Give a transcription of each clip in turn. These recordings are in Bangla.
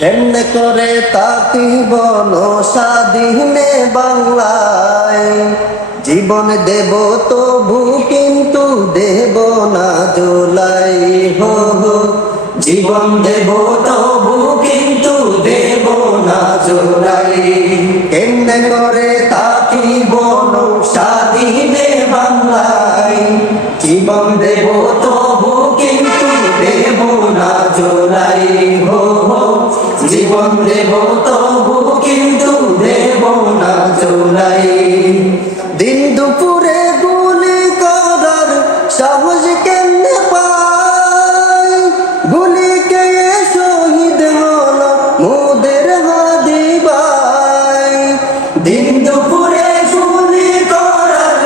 কেমনে করে তাকিব স্বাধীনে বাংলায়, জীবন দেব তবু কিন্তু দেব না জোলাই। হো হো, জীবন দেব তবু কিন্তু দেব না জোলাই। কেমনে করে তাকিব স্বাধীনে বাংলায়, জীবন দেব তবু কিন্তু দেব না জোলাই। হো হো, জীবন দেব তবু কিন্তু দেব না জোলাই। দিন দুপুরে গুলি করার সাহস কেমনে পায়, গুলি কে শহীদ হল মোদের হাদি ভাই। দিন দুপুরে গুলি করার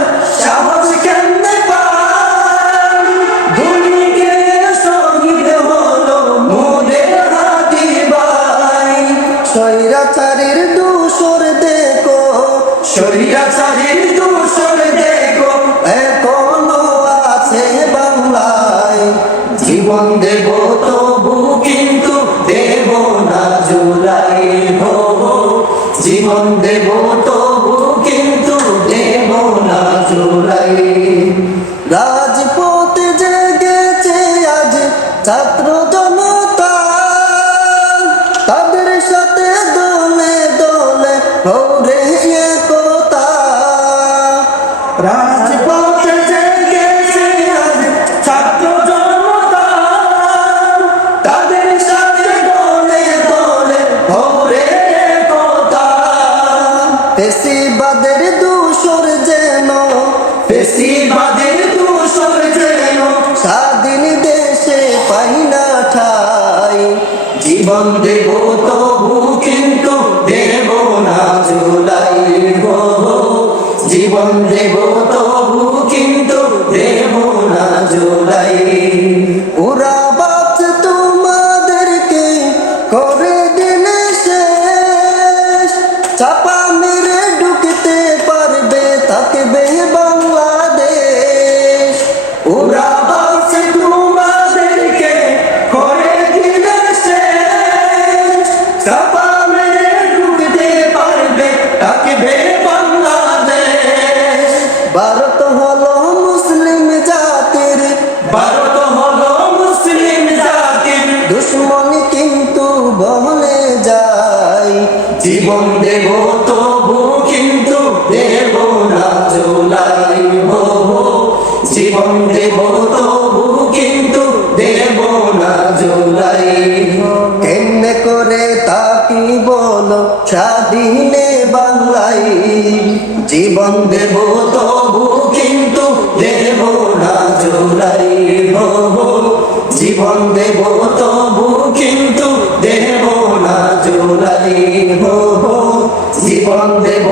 সাহস কেমনে পায়, গুলি কে শহীদ হল মোদের হাদি ভাই। স্বৈরাচারীর দূষর দেখো, স্বৈরাচারীর দূষর দেখো এখনো আছে বাংলায়। জীবন দেব তবু কিন্তু দেব না জোলাই। হো হো, জীবন দেব তবু কিন্তু দেব না জোলাই। রাজপথ জেগেছে আজ ছাত্র জনতা, তাদের সাথে দলে দলে হরে একতা। রাজপথ জেগেছে আজ ছাত্র জনতা, তাদের সাথে দলে দলে হরে একতা। ফেসিবাদের দূষর যেন, ফেসিবাদের দূষর যেন স্বাধীন দেশে পাই না ঠাই। জীবন দেব তবু কিন্তু দেব না জোলাই। হো হো, জীবন দেব তবু কিন্তু দেব না জোলাই। ওরা ভাবছে তোমাদেরকে করে দিলে শেষ, চাপা মেরে ঢুকতে পারবে থাকবে বাংলাদেশ। ওরা ভাবছে তোমাদেরকে করে দিলে শেষ, চাপা মেরে ঢুকতে পারবে থাকবে বাংলাদেশ। ভারত হলো মুসলিম জাতির, ভারত হলো মুসলিম জাতির দুশ্মন কিন্তু বলে যায়। জীবন দেব তবু কিন্তু দেব না জোলাই। হো হো, জীবন দেব তবু কিন্তু দেব না জোলাই। কেমনে করে তাকি বলো স্বাধীনে বাংলায়, জীবন দেব তবু কিন্তু দেব না জোলাই। হো হো, জীবন দেব তবু কিন্তু দেব না জোলাই। হো হো, জীবন দেব